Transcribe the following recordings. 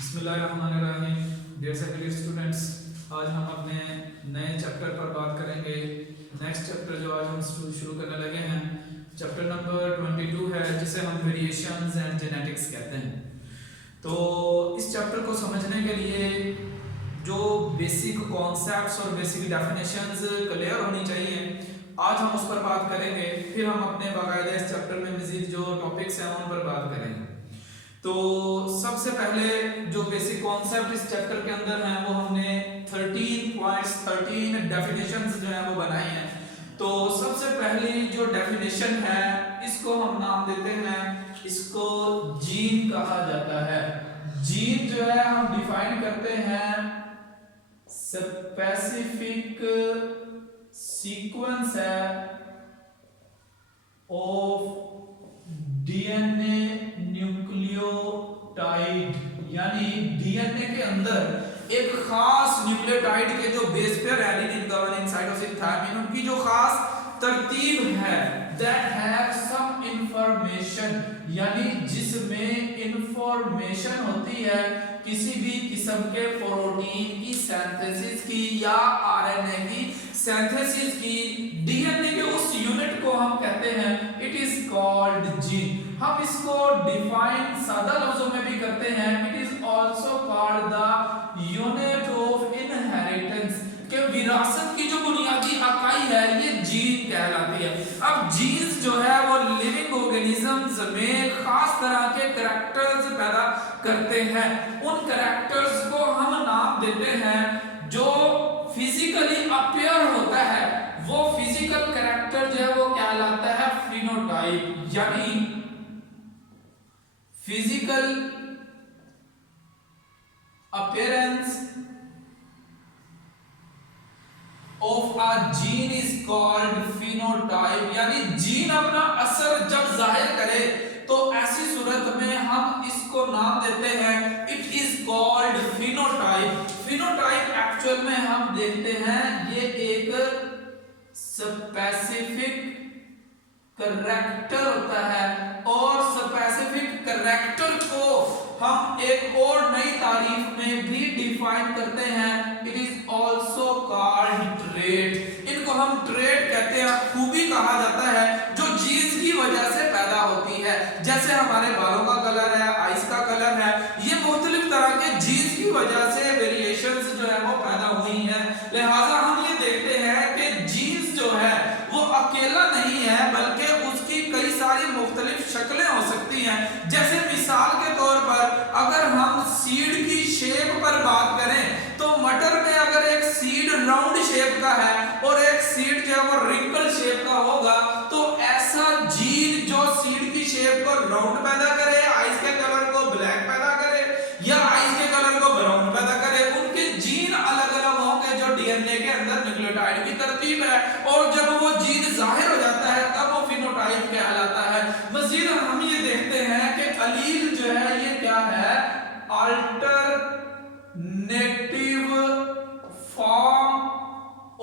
बिस्मिल्लाहिर्रहमानिर्रहीम। Dear secondary students, आज हम अपने नए चैप्टर पर बात करेंगे। नेक्स्ट चैप्टर जो आज हम शुरू करने लगे हैं, चैप्टर नंबर 22 है, जिसे हम वेरिएशंस एंड जेनेटिक्स कहते हैं। तो इस चैप्टर को समझने के लिए जो बेसिक कॉन्सेप्ट्स और बेसिक डेफिनेशंस क्लियर होनी चाहिए, आज हम उस पर बात करेंगे। फिर हम अपने बाकायदा इस चैप्टर में मजीद जो टॉपिक्स हैं उन पर बात करेंगे। तो सबसे पहले जो बेसिक कॉन्सेप्ट इस चैप्टर के अंदर हैं वो हमने 13 पॉइंट्स 13 डेफिनेशंस जो है वो बनाई हैं। तो सबसे पहली जो डेफिनेशन है, इसको हम नाम देते हैं, इसको जीन कहा जाता है। जीन जो है हम डिफाइन करते हैं स्पेसिफिक सीक्वेंस है ऑफ डीएनए न्यूक्लियोटाइड, यानी डीएनए के अंदर एक खास न्यूक्लियोटाइड के जो base pair adenine, guanine, cytosine, thymine, उनकी जो खास तरतीब है, दैट हैव सम इंफॉर्मेशन, यानी जिसमें इंफॉर्मेशन होती है किसी भी किस्म के प्रोटीन की सिंथेसिस की या आरएनए की सिंथेसिस की, डीएनए के उस यूनिट को हम कहते हैं इट इज कॉल्ड जीन। हम इसको डिफाइन सादा लफ्जों में भी करते हैं, it is also called the unit of inheritance, के विरासत की जो बुनियादी इकाई है ये जीन कहलाती है। अब जीन्स जो है वो लिविंग ऑर्गेनिजम्स में खास तरह के कैरेक्टर्स पैदा करते हैं। उन कैरेक्टर्स को हम नाम देते हैं जो फिजिकली अपीयर होता है, वो फिजिकल कैरेक्टर जो है वो कहलाता है फिनोटाइप, यानी physical appearance of a gene is called phenotype, यानी जीन अपना असर जब जाहिर करे तो ऐसी सूरत में हम इसको नाम देते हैं it is called phenotype. Phenotype actual में हम देखते हैं ये एक स्पेसिफिक कैरेक्टर होता है, और स्पेसिफिक कैरेक्टर को हम एक और नई तारीफ में भी डिफाइन करते हैं, it is also called trait. इनको हम ट्रेट कहते हैं, खूबी कहा जाता है जो जीन्स की वजह से पैदा होती है। जैसे हमारे बालों का कलर है, आइस का कलर है, ये मुख्तलिफ तरह के जीन्स की वजह से वेरिएशंस जो है वो पैदा हुई हैं। लिहाजा हम ये देखते हैं कि जीन्स जो है वो अकेला नहीं है, बल्कि उसकी कई सारी मुख्तलिफ शक्लें हो सकती हैं। जैसे मिसाल के तौर पर अगर हम सीड की शेप पर बात करें तो मटर में अगर एक सीड राउंड शेप का है और एक सीड जो है वो रिंकल शेप का होगा, तो ऐसा जीन जो सीड की शेप को राउंड पैदा करे, आइस के कलर को ब्लैक पैदा करे या आइस के कलर को ब्राउन पैदा करे, उनके जीन अलग अलग होंगे जो डीएनए के अंदर न्यूक्लियोटाइड की तरतीब है, और जब वो जीन जाहिर हो जाता है तब वो फिनोटाइप कहलाता है। मजीद हम ये देखते हैं कि अलील जो है ये क्या है, alternative form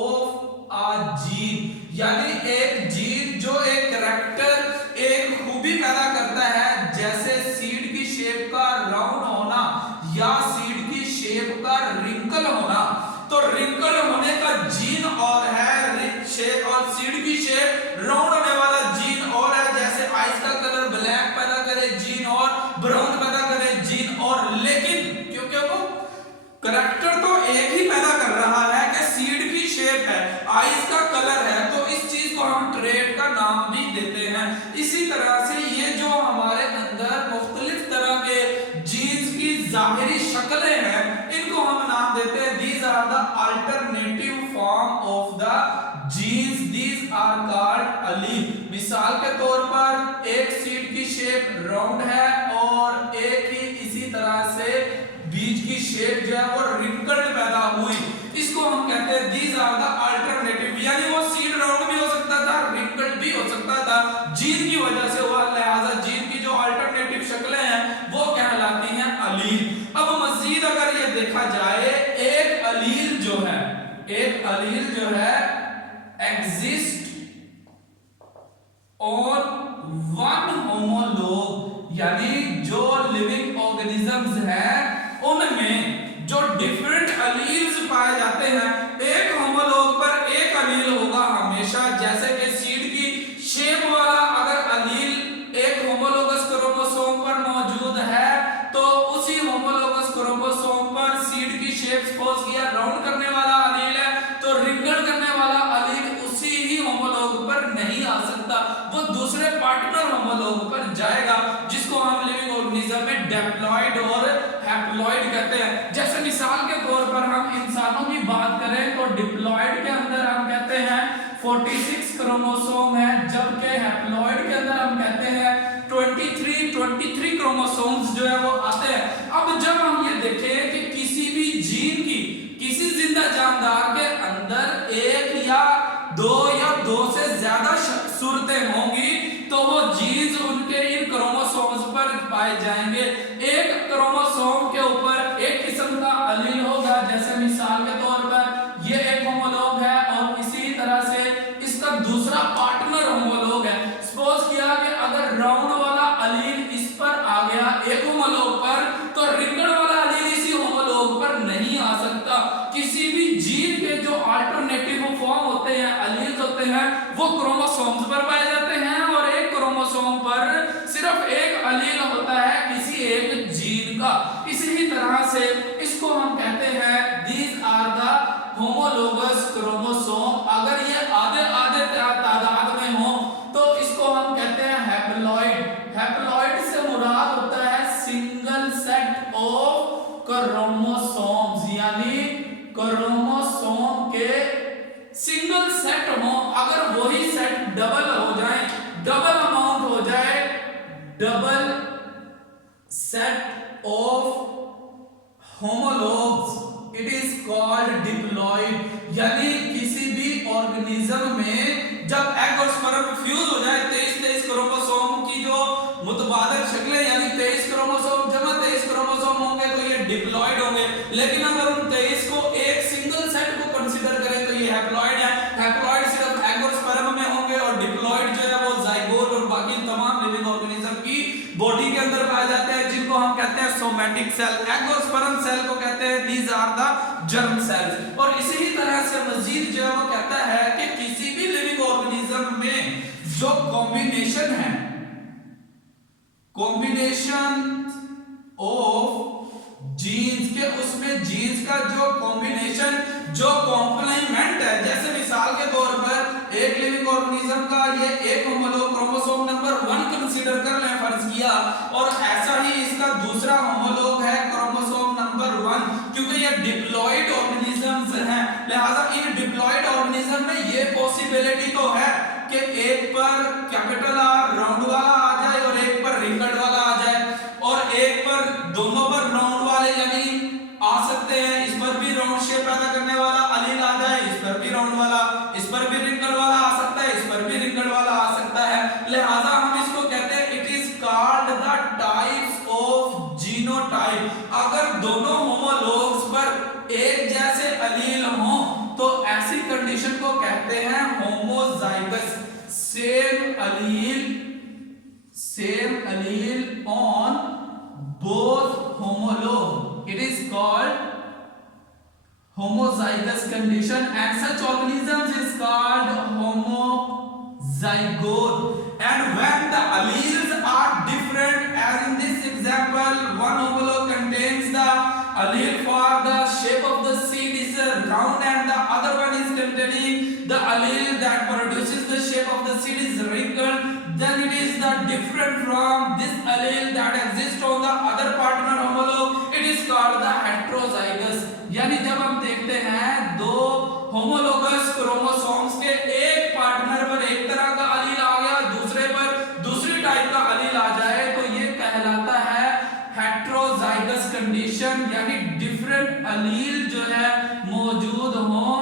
of a gene, यानी एक जीन जो एक कैरेक्टर, एक खूबी पैदा करता है, जैसे सीड की शेप का राउंड होना या सीड की शेप का रिंकल होना। तो रिंकल होने का जीन और है, शेप और सीड की शेप राउंड होने वाला जीन और है, जैसे आइस का कलर ब्लैक पैदा करे जीन और ब्राउन पैदा करे जीन और, लेकिन क्योंकि वो कैरेक्टर तो एक ही पैदा कर रहा है कि सीड की शेप है, आइस का कलर है, तो इस चीज को हम ट्रेट का नाम भी देते हैं। इसी तरह से ये जो हमारे अंदर मुख्तलिफ तरह के जीन्स की जाहिरी शक्लें हैं, इनको हम नाम देते हैं these are the alternative form of the genes, these are called allele. मिसाल के तौर पर एक सीड की शेप राउंड है और एक ही इसी तरह से बीज की शेप जो है वो रिंकल्ड पैदा हुई, इसको हम कहते हैं दीज आर द अल्टरनेटिव, यानी वो सीड राउंड भी हो सकता था, रिंकल्ड भी हो सकता था, जीन की वजह से हुआ, लिहाजा जीन की जो अल्टरनेटिव शक्लें हैं वो कहलाती हैं अलील। अब मजीद अगर ये देखा जाए, एक अलील जो है, एक अलील जो है एग्जिस्ट ऑन वन होमोलोग, यानी जो लिविंग ऑर्गेनिजम्स हैं उनमें जो डिफरेंट अलील्स पाए जाते हैं, एक होमोलॉग पर एक अलील होगा हमेशा। जैसे कि सीड की शेप वाला अगर अलील एक होमोलोगस क्रोमोसोम पर मौजूद है तो उसी होमोलोगस क्रोमोसोम पर सीड की शेप सपोज किया राउंड करने वाला अलील है तो रिंगल करने वाला अलील उसी ही होमोलॉग पर नहीं आ सकता, वो दूसरे पार्टनर होमोलॉग पर जाएगा, जिसको हम लिविंग ऑर्गेनिज्म में डिप्लॉइड और हैप्लॉइड कहते हैं। जैसे मिसाल के तौर पर हम इंसानों की बात करें तो डिप्लॉइड के अंदर हम कहते हैं 46 क्रोमोसोम है, जबकि हैप्लॉइड के अंदर हम कहते हैं 23 क्रोमोसोम्स जो है वो आते हैं। अब जब हम ये देखें कि किसी भी जीन की किसी जिंदा जानदार के अंदर एक या दो से ज्यादा सूरतें होंगी तो वो जीन्स उनके इन क्रोमोसोम्स पर पाए जाएंगे। एक क्रोमोसोम के ऊपर एक किस्म का अलील होगा, जैसे मिसाल के तौर पर ये एक होमोलॉग है और इसी तरह से इसका दूसरा पार्टनर होमोलॉग है। सपोज किया कि अगर राउंड वाला अलील इस पर आ गया एक होमोलॉग पर तो रिंगल वाला अलील इसी होमोलॉग पर नहीं आ सकता। किसी भी जीन के जो अल्टरनेटिव फॉर्म होते हैं, अलील्स होते हैं, वो क्रोमोसोम्स पर पाए जाते हैं और एक क्रोमोसोम पर सिर्फ एक अलील होता है किसी एक जीन का। इसी तरह से इसको हम कहते हैं these are the homologous chromosome. अगर ये आधे आधे तादाद में हो तो इसको हम कहते हैं हैप्लॉइड। हैप्लॉइड से मुराद होता है सिंगल सेट ऑफ क्रोमोसोम्स, यानी क्रोमोसोम के सिंगल सेट हो, अगर वही सेट डबल हो जाए, डबल अमाउंट हो जाए, double set of homologs, it is called diploid. यानी किसी भी ऑर्गेनिज्म में जब एग और स्पर्म फ्यूज हो जाए 23 क्रोमोसोम की जो मुतबादल शक्लें यानी 23 क्रोमोसोम जमा 23 क्रोमोसोम होंगे तो ये डिप्लॉइड होंगे। लेकिन अगर उन 23 को एक सिंगल सेट को कंसीडर करें तो ये हैप्लॉइड है। हैप्लॉइड सिर्फ एग और स्पर्म में होंगे और डिप्लॉइड जो है वो जाइगोट और बाकी तमाम लिविंग ऑर्गेनिज्म की बॉडी के अंदर पाए जाते हैं, जिनको हम कहते हैं सोमैटिक सेल। एग और स्पर्म सेल को कहते हैं these are the germ cells. और इसी तरह से मजीद जो है वो कहता है कि किसी भी लिविंग ऑर्गेनिज्म में जो कॉम्बिनेशन है, कॉम्बिनेशन ऑफ जीन्स के, उसमें जीन्स का जो कॉम्बिनेशन जो कॉम्प्लीमेंट है, जैसे मिसाल के तौर पर एक लिविंग ऑर्गेनिज्म का ये एक होमोलॉग क्रोमोसोम नंबर 1 कंसीडर कर लें फर्ज किया, और ऐसा ही इसका दूसरा होमोलॉग है क्रोमोसोम नंबर 1, क्योंकि ये डिप्लॉइड ऑर्गेनिजम्स हैं, लिहाजा इन डिप्लॉइड ऑर्गेनिज्म में ये पॉसिबिलिटी तो है कि एक पर कैपिटल आर राउंड वाला आ जाए और एक पर रिंगल्ड वाला आ जाए, और एक पर दोनों पर राउंड वाले यानी आ सकते हैं, इस पर भी राउंड शेप पैदा करने वाला अलील आ जाए, इस पर भी राउंड वाला, इस पर भी रिंगल वाला आ सकता है, इस पर भी रिंगल वाला आ सकता है। लिहाजा हम इसको कहते हैं it is called the types of genotype. अगर दोनों होमोलॉग्स पर एक जैसे अलील हों तो ऐसी कंडीशन को कहते हैं homozygous. Same allele on both homolog, it is called homozygous condition, and such organisms is called homozygote. And when the alleles are different, as in this example, one homolog contains the allele for the shape of the seed is round and the other one is containing the allele that produces the shape of the seed is wrinkled, then it is the different from this allele that exists on the other partner homolog, it is called the heterozygous। यानी जब हम देखते हैं दो homologous chromosomes के एक partner पर एक तरह का अलील आ गया, दूसरे पर दूसरी टाइप का अलील आ जाए तो ये कहलाता है हेट्रोजाइगस कंडीशन, यानी डिफरेंट अलील जो है मौजूद हो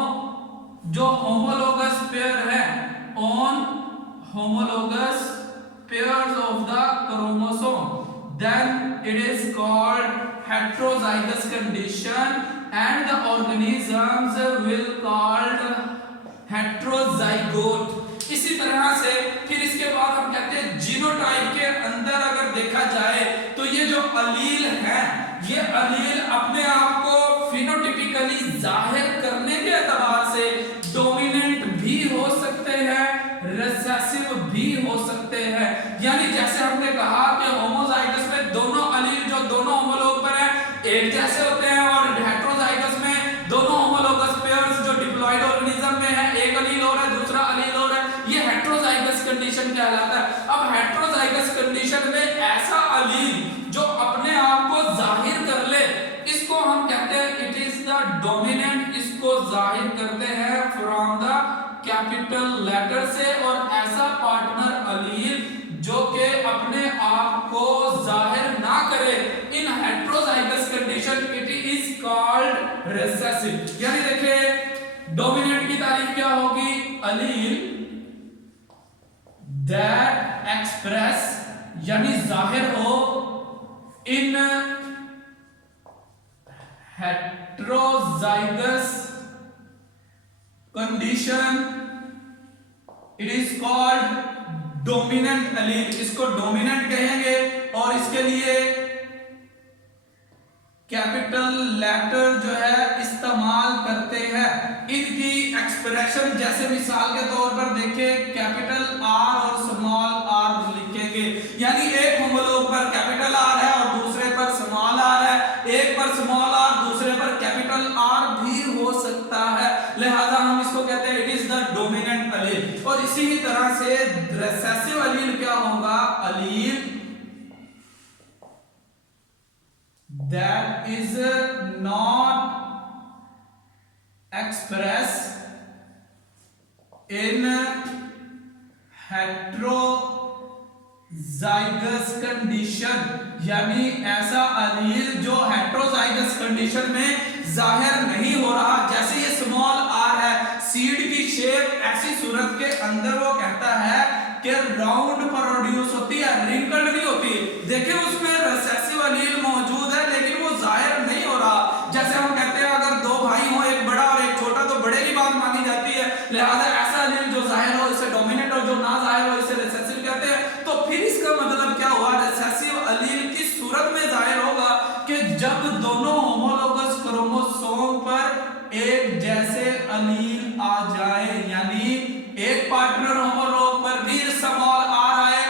जो होमोलोगस पेयर है on homologous pairs of the chromosome, then it is called heterozygous condition and the organisms will called heterozygote। इसी तरह से फिर इसके बाद हम कहते हैं जीनोटाइप के अंदर अगर देखा जाए तो ये जो अलील है ये अलील जाहिर करने के एतबार से डोमिनेंट भी हो सकते हैं, रिसेसिव भी हो सकते हैं। यानी जैसे हमने कहा कि होमोजाइगस में दोनों अलील जो दोनों होमोलोग पर है एक जैसे होते हैं, और हेटेरोजाइगस में दोनों होमोलोगस पेयर्स जो डिप्लॉइड ऑर्गेनिज्म में है एक अलील और है दूसरा अलील और है, ये हेटेरोजाइगस कंडीशन कहलाता है। अब हेटेरोजाइगस कंडीशन में ऐसा अलील जो अपने आप को जाहिर कर ले, इसको हम कहते हैं इट इज द डोमिनेंट। इसको जाहिर करते हैं फ्रॉम द कैपिटल लेटर से, और ऐसा पार्टनर अलील जो कि अपने आप को जाहिर ना करे in heterozygous condition, it is called recessive. यानी देखिए डोमिनेंट की तारीफ क्या होगी, अलील दैट एक्सप्रेस यानी जाहिर हो in heterozygous condition, it is called dominant allele. इसको डोमिनेंट कहेंगे और इसके लिए कैपिटल लेटर जो है इस्तेमाल करते हैं। इनकी एक्सप्रेशन जैसे मिसाल के तौर पर देखें कैपिटल आर और स्मॉल आर लिखेंगे, यानी एक होमोलोग पर कैपिटल आर है और दूसरे पर स्मॉल आर है, एक पर स्मॉल आर दूसरे पर कैपिटल आर भी हो सकता है, लिहाजा हम इसको कहते हैं इट इज द डोमिनेंट अलील। और इसी ही तरह से रिसेसिव अलील क्या होगा, अलील that is not expressed in heterozygous condition, यानी ऐसा अलील जो हेटेरोजाइगस कंडीशन में जाहिर नहीं हो रहा। जैसे ये स्मॉल आर है, सीड की शेप ऐसी सूरत के अंदर वो कहता है कि राउंड प्रोड्यूस होती है, रिंकल्ड नहीं होती। देखिए उसमें रिसेसिव अलील मौजूद है लेकिन वो जाहिर नहीं हो रहा। जैसे हम कहते हैं अगर दो भाई हो, एक बड़ा और एक छोटा, तो बड़े की बात मानी जाती है, लिहाजा ऐसा अलील जो जाहिर हो इसे डोमिनेंट और जो ना जाहिर हो इसे रिसेसिव कहते हैं। तो फिर इसका मतलब क्या हुआ, रिसेसिव अलील किस सूरत में जाहिर होगा कि जब दोनों होमोलोगस क्रोमोसोम पर एक जैसे अलील आ जाए, यानी एक पार्टनर होमोलोग पर भी स्मॉल आर आए,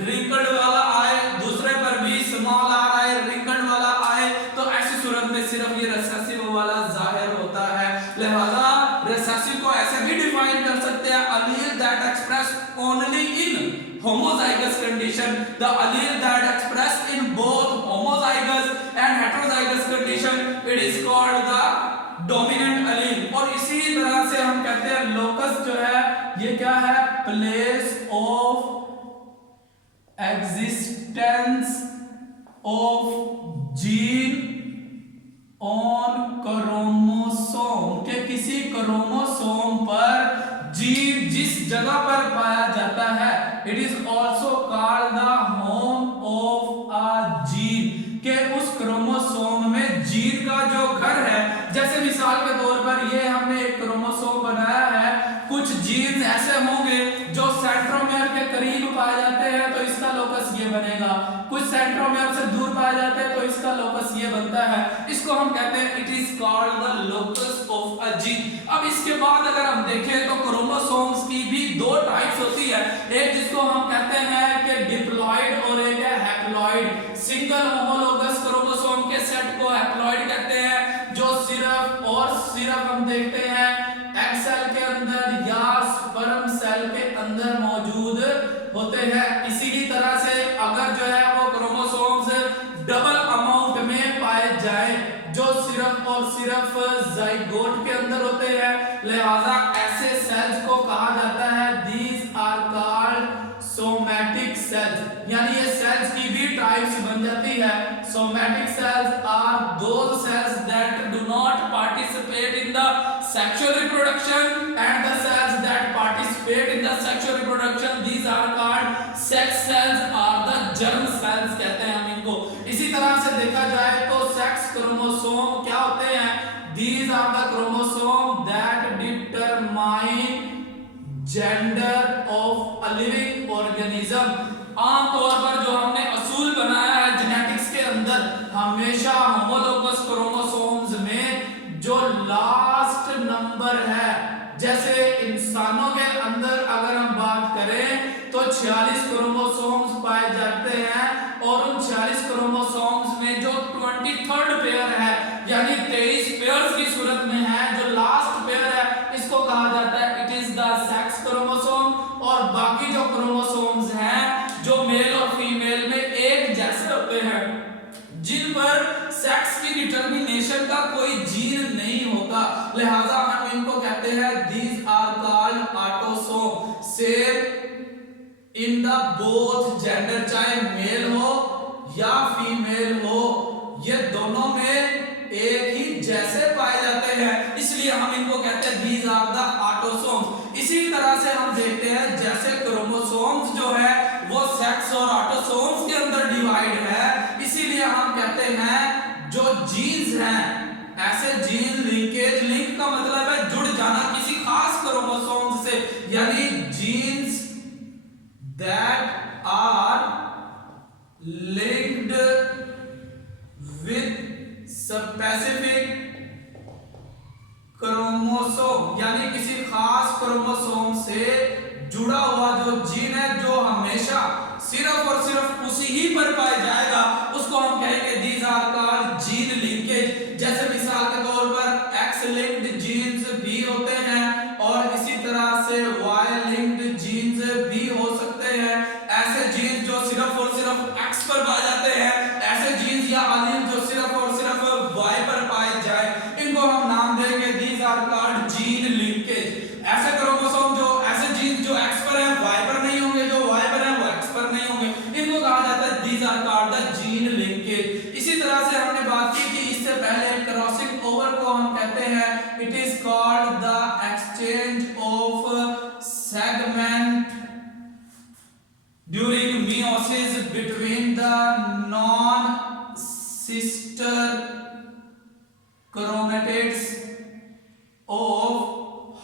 रिंकल्ड वाला आए, दूसरे पर भी स्मॉल आर आए, रिंकल्ड वाला आए, तो ऐसी सूरत में सिर्फ ये रिसेसिव वाला जाहिर होता है। लिहाजा रिसेसिव को ऐसे भी डिफाइन कर सकते हैं, allele that express only in homozygous condition, the allele that expressed in both homozygous and heterozygous condition, it is called the dominant allele। और इसी तरह से हम कहते हैं लोकस जो है ये क्या है, place of existence of gene on chromosome, के किसी क्रोमोसोम पर जीन जिस जगह पर पाया जाता है, it is also called the home of a gene, के उस क्रोमोसोम में जीन का जो घर है। जैसे मिसाल के तौर पर ये हमने एक क्रोमोसोम बनाया है, कुछ जीन ऐसे होंगे जो सेंट्रोमेयर के करीब पाए जाते हैं तो इसका लोकस ये बनेगा, कुछ सेंट्रोमेयर से दूर पाए जाते हैं तो इसका लोकस ये बनता है। इसको हम कहते हैं it is called the locus of a gene. अब इसके बाद अगर हम देखें तो क्रोमोसोम्स की भी दो टाइप्स होती है, एक जिसको हम कहते हैं कि डिप्लॉइड और एक है हैप्लॉइड। सिंगल होमोलोगस क्रोमोसोम के सेट को हैप्लॉइड कहते हैं, जो सिर्फ और सिर्फ हम देखते हैं एग सेल के अंदर या स्पर्म सेल के अंदर मौजूद होते हैं। इसी की तरह से अगर जो है वो क्रोमोसोम्स डबल अमाउंट में पाए जाए जो सिर्फ और सिर्फ जाइगोट के अंदर होते हैं, लिहाजा ऐसे सेल्स को कहा जाता है these are called somatic cells. यानी ये सेल्स की भी टाइप्स बन जाती है। Somatic cells are those cells that do not participate in the sexual reproduction and the cells that participate in the sexual reproduction, these are called sex cells or the germ cells कहते हैं हम इनको। इसी तरह से देखा जाए तो सेक्स क्रोमोसोम क्या होते हैं, these are the chromosome that determine gender of a living organism। आमतौर पर जो हमने असूल बनाया है जेनेटिक्स के अंदर, हमेशा होमोलोगस क्रोमोसोम्स में जो लास्ट 46 क्रोमोसोम्स पाए जाते हैं और उन 46 क्रोमोसोम्स में जो 23rd पेयर है यानी 23 पेयर्स की सूरत में है, जो लास्ट पेयर है इसको कहा जाता है it is the sex chromosome. और बाकी जो क्रोमोसोम्स हैं जो मेल और फीमेल में एक जैसे होते हैं, जिन पर सेक्स की डिटर्मिनेशन का कोई जीन नहीं होता, लिहाजा हम इनको कहते हैं these are called autosome. Same in the both gender, चाहे मेल हो या फीमेल हो, ये दोनों में एक ही जैसे पाए जाते हैं, इसलिए हम इनको कहते हैं दीज आर द ऑटोसोम्स। इसी तरह से हम देखते हैं जैसे क्रोमोसोम्स जो है वो सेक्स और ऑटोसोम्स के अंदर डिवाइड है, इसीलिए हम कहते हैं जो जीन्स हैं, ऐसे जीन लिंकेज, लिंक का मतलब है जुड़ जाना किसी खास क्रोमोसोम से, यानी genes that are linked with specific chromosome, यानी किसी खास क्रोमोसोम से जुड़ा हुआ जो जीन है जो हमेशा सिर्फ और सिर्फ उसी ही पर पाया जाएगा, उसको हम कहेंगे these are called gene linkage. जैसे मिसाल के तौर पर एक्स लिंक्ड जीन्स भी होते हैं और इसी तरह से वाई लिंक्ड जीन्स भी हो सकते हैं। ऐसे जीन्स जो सिर्फ और सिर्फ एक्स पर पाए जाते हैं, ऐसे जीन्स या एलील जो सिर्फ और सिर्फ वाई पर पाए जाए, इनको हम नाम देंगे these are called gene linkage. ऐसे क्रोमोसोम जो ऐसे जीन्स जो एक्स पर है वाई पर नहीं होंगे, जो वाई पर है वो एक्स पर नहीं होंगे, इनको कहा जाता है these are called the gene linkage. इसी तरह से हमने बात की कि इससे पहले क्रॉसिंग ओवर को हम कहते हैं it is called the exchange of segment during meiosis between the non-sister chromatids of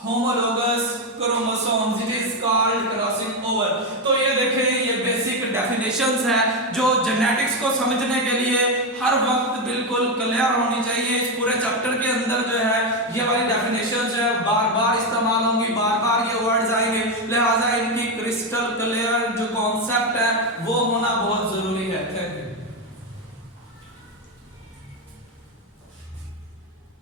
homologous chromosomes, it is called crossing over। तो ये देखें, ये बेसिक डेफिनेशंस है जो जेनेटिक्स को समझने के लिए हर वक्त बिल्कुल क्लियर होनी चाहिए। इस पूरे चैप्टर के अंदर जो है ये वाली डेफिनेशंस है बार बार इस्तेमाल होंगी, बार